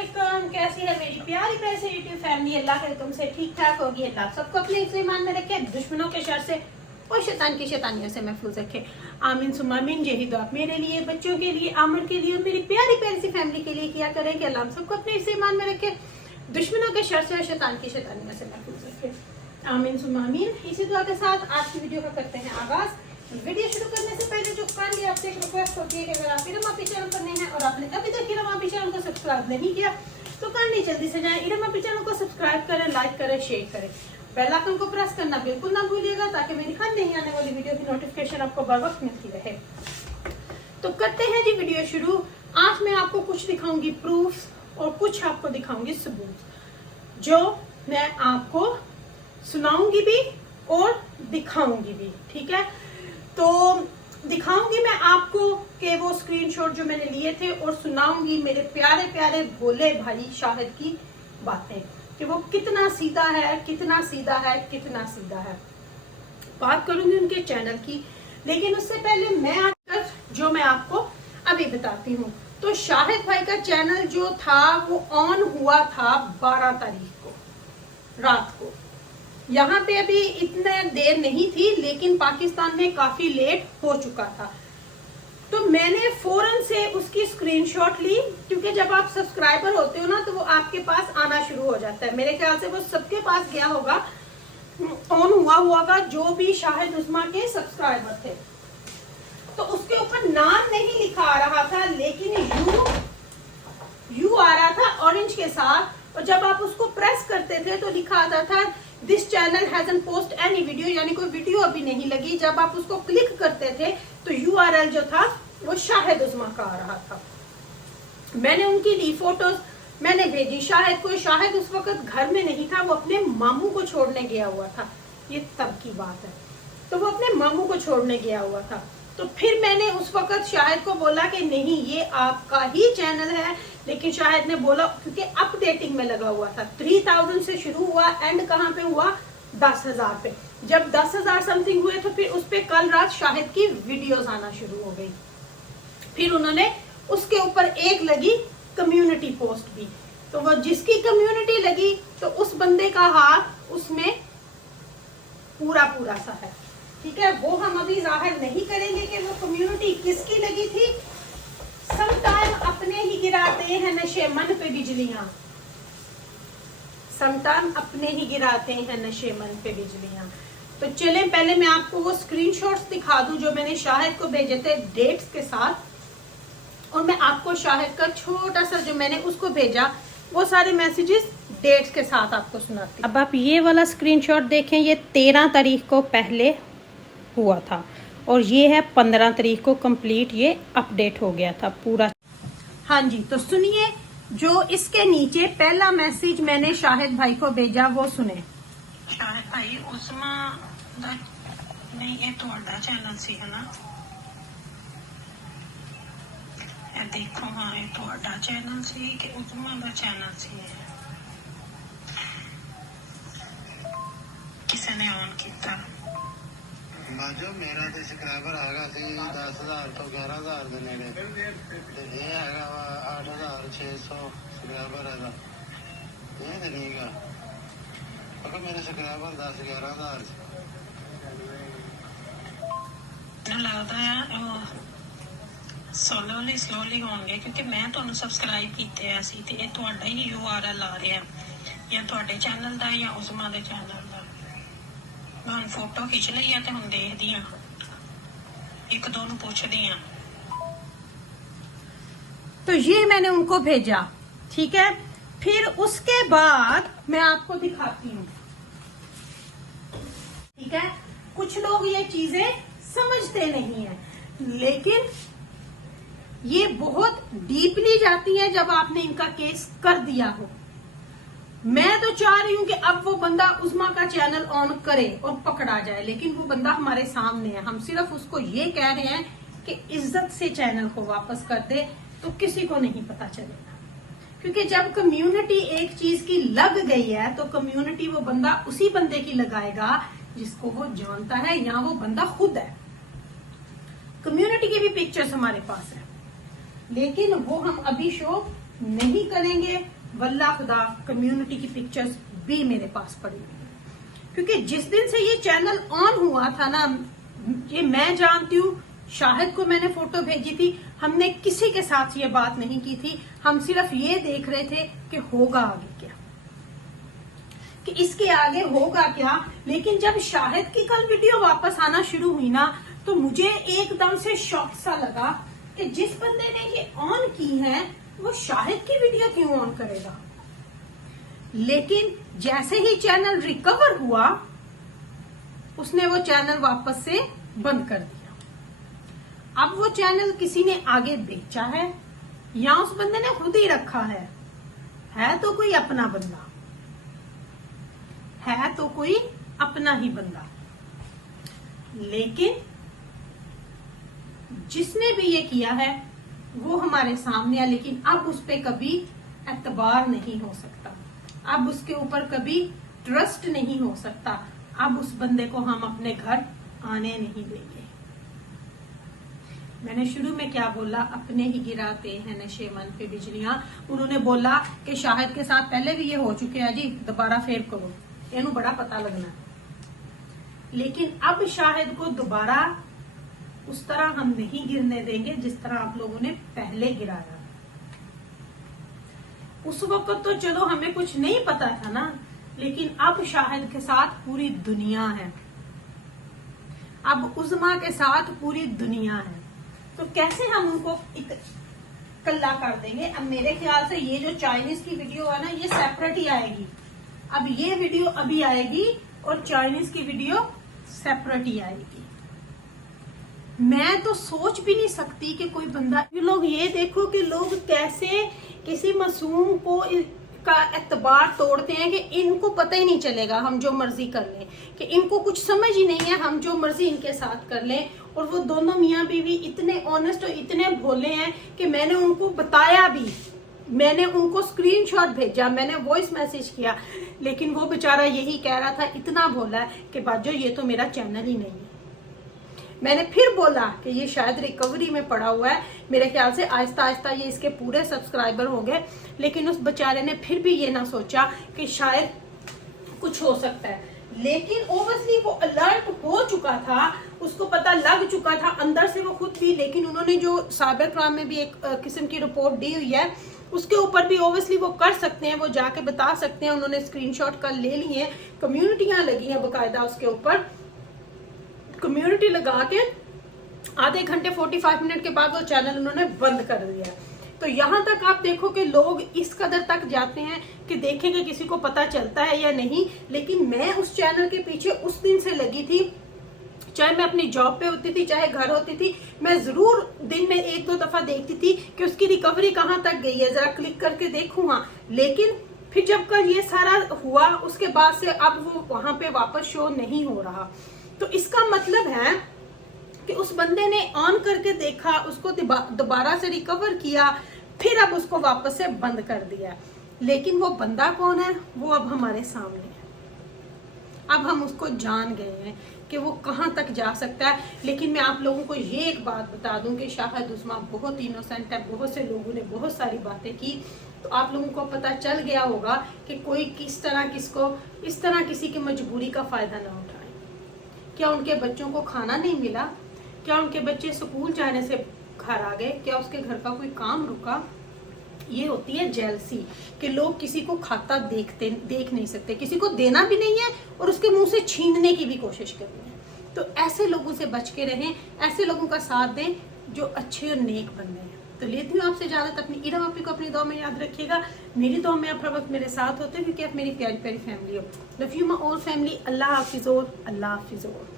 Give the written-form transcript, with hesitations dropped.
वालेकुम। कैसी है मेरी प्यारी प्यारी यूट्यूब फैमिली। अल्लाह के हुक्म से ठीक ठाक होगी। अल्लाह सबको अपने ईमान में रखे, दुश्मनों के शर से और शैतान की शैतानियों से महफूज रखे। आमीन सुम्मा आमीन। यही दुआ मेरे लिए, बच्चों के लिए, आमर के लिए और मेरी प्यारी प्यारी सी फैमिली के लिए किया करें कि अल्लाह सबको अपने ईमान में रखे, दुश्मनों के शर से और शैतान की शैतानियों से महफूज रखे। आमीन सुम्मा आमीन। इसी दुआ के साथ आज की वीडियो का करते हैं आगाज। वीडियो शुरू करने से पहले जो काइंडली आपसे एक रिक्वेस्ट होती है कि अगर आप इरम ऑफिशियल चैनल पर नए हैं और आपने अभी तक इरम ऑफिशियल चैनल को सब्सक्राइब नहीं किया तो काइंडली जल्दी से जाएं, इरम ऑफिशियल चैनल को सब्सक्राइब करें, लाइक करें, शेयर करें, बेल आइकन को प्रेस करना बिल्कुल ना भूलिएगा ताकि मेरी हर नई आने वाली वीडियो की नोटिफिकेशन आपको बर वक्त मिलती रहे। तो करते हैं जी वीडियो शुरू। आज मैं आपको कुछ दिखाऊंगी प्रूफ और कुछ आपको दिखाऊंगी सबूत जो मैं आपको सुनाऊंगी भी और दिखाऊंगी भी। ठीक है, तो दिखाऊंगी मैं आपको कि वो स्क्रीनशॉट जो मैंने लिए थे और सुनाऊंगी मेरे प्यारे प्यारे भोले भाई शाहिद की बातें कि वो कितना सीधा है, कितना सीधा है, कितना सीधा है। बात करूंगी उनके चैनल की, लेकिन उससे पहले मैं आज जो मैं आपको अभी बताती हूँ। तो शाहिद भाई का चैनल जो था वो ऑन हुआ था 12 तारीख को रात को। यहाँ पे अभी इतने देर नहीं थी, लेकिन पाकिस्तान में काफी लेट हो चुका था। तो मैंने फौरन से उसकी स्क्रीनशॉट ली, क्योंकि जब आप सब्सक्राइबर होते हो ना तो वो आपके पास आना शुरू हो जाता है। मेरे ख्याल से वो सबके पास गया होगा, ऑन हुआ होगा जो भी शाहिद उस्मा के सब्सक्राइबर थे। तो उसके ऊपर नाम नहीं लिखा आ रहा था, लेकिन यू आ रहा था ऑरेंज के साथ। और जब आप उसको प्रेस करते थे तो लिखा आता था this channel hasn't post any video, यानी कोई वीडियो अभी नहीं लगी। जब आप उसको क्लिक करते थे तो URL जो था वो शाहिद उस्मा का आ रहा था। मैंने उनकी ली फोटोज, मैंने भेजी शाहिद को। शाहिद उस वक्त घर में नहीं था, वो अपने मामू को छोड़ने गया हुआ था। ये तब की बात है। तो वो अपने मामू को छोड़ने गया हुआ था। तो फिर मैंने उस वक्त शाहिद को बोला कि नहीं ये आपका ही चैनल है, लेकिन शाहिद ने बोला क्योंकि अपडेटिंग में लगा हुआ था। 3000 से शुरू हुआ, एंड कहाँ पे हुआ 10,000 पे। जब 10,000 समथिंग हुए तो फिर उस पे कल रात शाहिद की वीडियोस आना शुरू हो गई। फिर उन्होंने उसके ऊपर एक लगी कम्युनिटी पोस्ट भी। तो वो जिसकी कम्युनिटी लगी तो उस बंदे का हाथ उसमें पूरा पूरा सा है। ठीक है, वो हम अभी जाहिर नहीं करेंगे कि वो कम्युनिटी किसकी लगी थी। समटाइम अपने ही गिराते हैं नशे मन पे बिजलियां, समटाइम अपने ही गिराते हैं नशे मन पे बिजलियां। तो चलें पहले मैं आपको वो स्क्रीनशॉट्स दिखा दूं जो मैंने शाहिद को भेजे थे डेट्स के साथ, और मैं आपको शाहिद का छोटा सा जो मैंने उसको भेजा वो सारे मैसेजेस डेट्स के साथ आपको सुनाती। अब आप ये वाला स्क्रीनशॉट देखें, ये 13 तारीख को पहले हुआ था और ये है 15 तारीख को कंप्लीट ये अपडेट हो गया था पूरा। हाँ जी, तो सुनिए जो इसके नीचे पहला मैसेज मैंने शाहिद भाई को भेजा वो सुने। शाहिद भाई उस्मा नहीं, ये ਤੁਹਾਡਾ चैनल सी है ना, ये देखो। हाँ, ये ਤੁਹਾਡਾ चैनल सी कि उस्मा का चैनल सी है, किसी ने ऑन किया। बाजो मेरा तो सब्सक्राइबर आगा सी 10,000 तो 11,000 ਦੇ ਨੇੜੇ ਤੇ ਇਹ ਹੈਗਾ ਵਾ 8,600 ਸਬਸਕ੍ਰਾਈਬਰ ਹੈਗਾ। ਇਹ ਤੇ ਨਹੀਂਗਾ, ਅਗਰ ਮੇਰੇ ਸਬਸਕ੍ਰਾਈਬਰ 10-11,000 ਮੈਨੂੰ ਲੱਗਦਾ ਆ ਸਲੋਲੀ ਹੋਣਗੇ, ਕਿਉਂਕਿ ਮੈਂ ਤੁਹਾਨੂੰ ਸਬਸਕ੍ਰਾਈਬ ਕੀਤੇ ਆ ਸੀ ਤੇ ਇਹ ਤੁਹਾਡਾ ਹੀ URL ਆ ਰਿਹਾ, ਜਾਂ ਤੁਹਾਡੇ ਚੈਨਲ ਦਾ ਜਾਂ ਉਸਮਾ ਦੇ ਚੈਨਲ ਦਾ। मैं फोटो खिंच ली है तो हम देखदी हाँ, एक दो नूं पुछदी हाँ। तो ये मैंने उनको भेजा। ठीक है, फिर उसके बाद मैं आपको दिखाती हूँ। ठीक है, कुछ लोग ये चीजें समझते नहीं है, लेकिन ये बहुत डीपली जाती है जब आपने इनका केस कर दिया हो। मैं तो चाह रही हूं कि अब वो बंदा उस्मा का चैनल ऑन करे और पकड़ा जाए, लेकिन वो बंदा हमारे सामने है। हम सिर्फ उसको ये कह रहे हैं कि इज्जत से चैनल को वापस कर दे, तो किसी को नहीं पता चलेगा। क्योंकि जब कम्युनिटी एक चीज की लग गई है तो कम्युनिटी वो बंदा उसी बंदे की लगाएगा जिसको वो जानता है या वो बंदा खुद है। कम्युनिटी की भी पिक्चर्स हमारे पास है, लेकिन वो हम अभी शो नहीं करेंगे, वल्लाह खुदा कम्युनिटी की पिक्चर्स भी मेरे पास पड़ी हुई है। क्योंकि जिस दिन से ये चैनल ऑन हुआ था ना, ये मैं जानती हूँ, शाहिद को मैंने फोटो भेजी थी, हमने किसी के साथ ये बात नहीं की थी। हम सिर्फ ये देख रहे थे कि होगा आगे क्या, कि इसके आगे होगा क्या। लेकिन जब शाहिद की कल वीडियो वापस आना शुरू हुई ना, तो मुझे एकदम से शॉक सा लगा कि जिस बंदे ने ये ऑन की है वो शाहिद की वीडियो क्यों ऑन करेगा। लेकिन जैसे ही चैनल रिकवर हुआ, उसने वो चैनल वापस से बंद कर दिया। अब वो चैनल किसी ने आगे बेचा है या उस बंदे ने खुद ही रखा है तो कोई अपना बंदा है, तो कोई अपना ही बंदा। लेकिन जिसने भी ये किया है वो हमारे सामने है, लेकिन अब उस पे कभी एतबार नहीं हो सकता, अब उसके ऊपर कभी ट्रस्ट नहीं हो सकता, अब उस बंदे को हम अपने घर आने नहीं देंगे। मैंने शुरू में क्या बोला, अपने ही गिराते हैं नशे मन पे बिजलियां। उन्होंने बोला कि शाहिद के साथ पहले भी ये हो चुके हैं जी, दोबारा फेर करो, इन्हों बड़ा पता लगना। लेकिन अब शाहिद को दोबारा उस तरह हम नहीं गिरने देंगे जिस तरह आप लोगों ने पहले गिराया। उस वक्त तो चलो हमें कुछ नहीं पता था ना, लेकिन अब शाहिद के साथ पूरी दुनिया है, अब उज़मा के साथ पूरी दुनिया है। तो कैसे हम उनको इकट्ठा कर देंगे। अब मेरे ख्याल से ये जो चाइनीज की वीडियो है ना, ये सेपरेट ही आएगी। अब ये वीडियो अभी आएगी और चाइनीज की वीडियो सेपरेट ही आएगी। मैं तो सोच भी नहीं सकती कि कोई बंदा, लोग ये देखो कि लोग कैसे किसी मासूम को का एतबार तोड़ते हैं कि इनको पता ही नहीं चलेगा, हम जो मर्जी कर लें, कि इनको कुछ समझ ही नहीं है, हम जो मर्जी इनके साथ कर लें। और वो दोनों मियाँ बीवी इतने ऑनेस्ट और इतने भोले हैं कि मैंने उनको बताया भी, मैंने उनको स्क्रीनशॉट भेजा, मैंने वॉइस मैसेज किया, लेकिन वो बेचारा यही कह रहा था, इतना भोला है कि बाजो ये तो मेरा चैनल ही नहीं है। मैंने फिर बोला कि ये शायद रिकवरी में पड़ा हुआ है, मेरे ख्याल से आहिस्ता आहिस्ता ये इसके पूरे सब्सक्राइबर हो गए। लेकिन उस बेचारे ने फिर भी ये ना सोचा कि शायद कुछ हो सकता है। लेकिन ओबियसली वो अलर्ट हो चुका था, उसको पता लग चुका था अंदर से वो खुद भी। लेकिन उन्होंने जो साइबर क्राइम में भी एक किस्म की रिपोर्ट दी हुई है, उसके ऊपर भी ओबियसली वो कर सकते हैं, वो जाके बता सकते हैं। उन्होंने स्क्रीनशॉट कर ले लिए, कम्युनिटियां लगी हैं बकायदा उसके ऊपर, कम्युनिटी लगा के आधे घंटे 45 मिनट के बाद वो चैनल उन्होंने बंद कर दिया। तो यहाँ तक आप देखो कि लोग इस कदर तक जाते हैं कि देखेंगे किसी को पता चलता है या नहीं। लेकिन मैं उस चैनल के पीछे उस दिन से लगी थी, चाहे मैं अपनी जॉब पे होती थी, चाहे घर होती थी, मैं जरूर दिन में 1-2 दफा देखती थी कि उसकी रिकवरी कहाँ तक गई है, जरा क्लिक करके देखूंगा। लेकिन फिर जब कर ये सारा हुआ, उसके बाद से अब वो वहां पे वापस शो नहीं हो रहा। तो इसका मतलब है कि उस बंदे ने ऑन करके देखा, उसको दोबारा से रिकवर किया, फिर अब उसको वापस से बंद कर दिया। लेकिन वो बंदा कौन है, वो अब हमारे सामने है। अब हम उसको जान गए हैं कि वो कहाँ तक जा सकता है। लेकिन मैं आप लोगों को ये एक बात बता दूं कि शाहिद उज़मा बहुत इनोसेंट है। बहुत से लोगों ने बहुत सारी बातें की, तो आप लोगों को पता चल गया होगा कि कोई किस तरह किसको इस तरह किसी की मजबूरी का फायदा ना उठाए। क्या उनके बच्चों को खाना नहीं मिला? क्या उनके बच्चे स्कूल जाने से घर आ गए? क्या उसके घर का कोई काम रुका? ये होती है जेलसी, कि लोग किसी को खाता देख नहीं सकते, किसी को देना भी नहीं है और उसके मुंह से छीनने की भी कोशिश कर रहे हैं। तो ऐसे लोगों से बच के रहें, ऐसे लोगों का साथ दें जो अच्छे और नेक बंदे हैं। तो लेती हूँ आपसे इजाजत। अपनी ईद आपी को अपनी दुआ में याद रखिएगा। मेरी दुआ में आप हर वक्त मेरे साथ होते हैं, क्योंकि आप मेरी प्यारी प्यारी फैमिली हो। Love you my all family. Allah हाफिज़ और अल्लाह हाफिज़ और।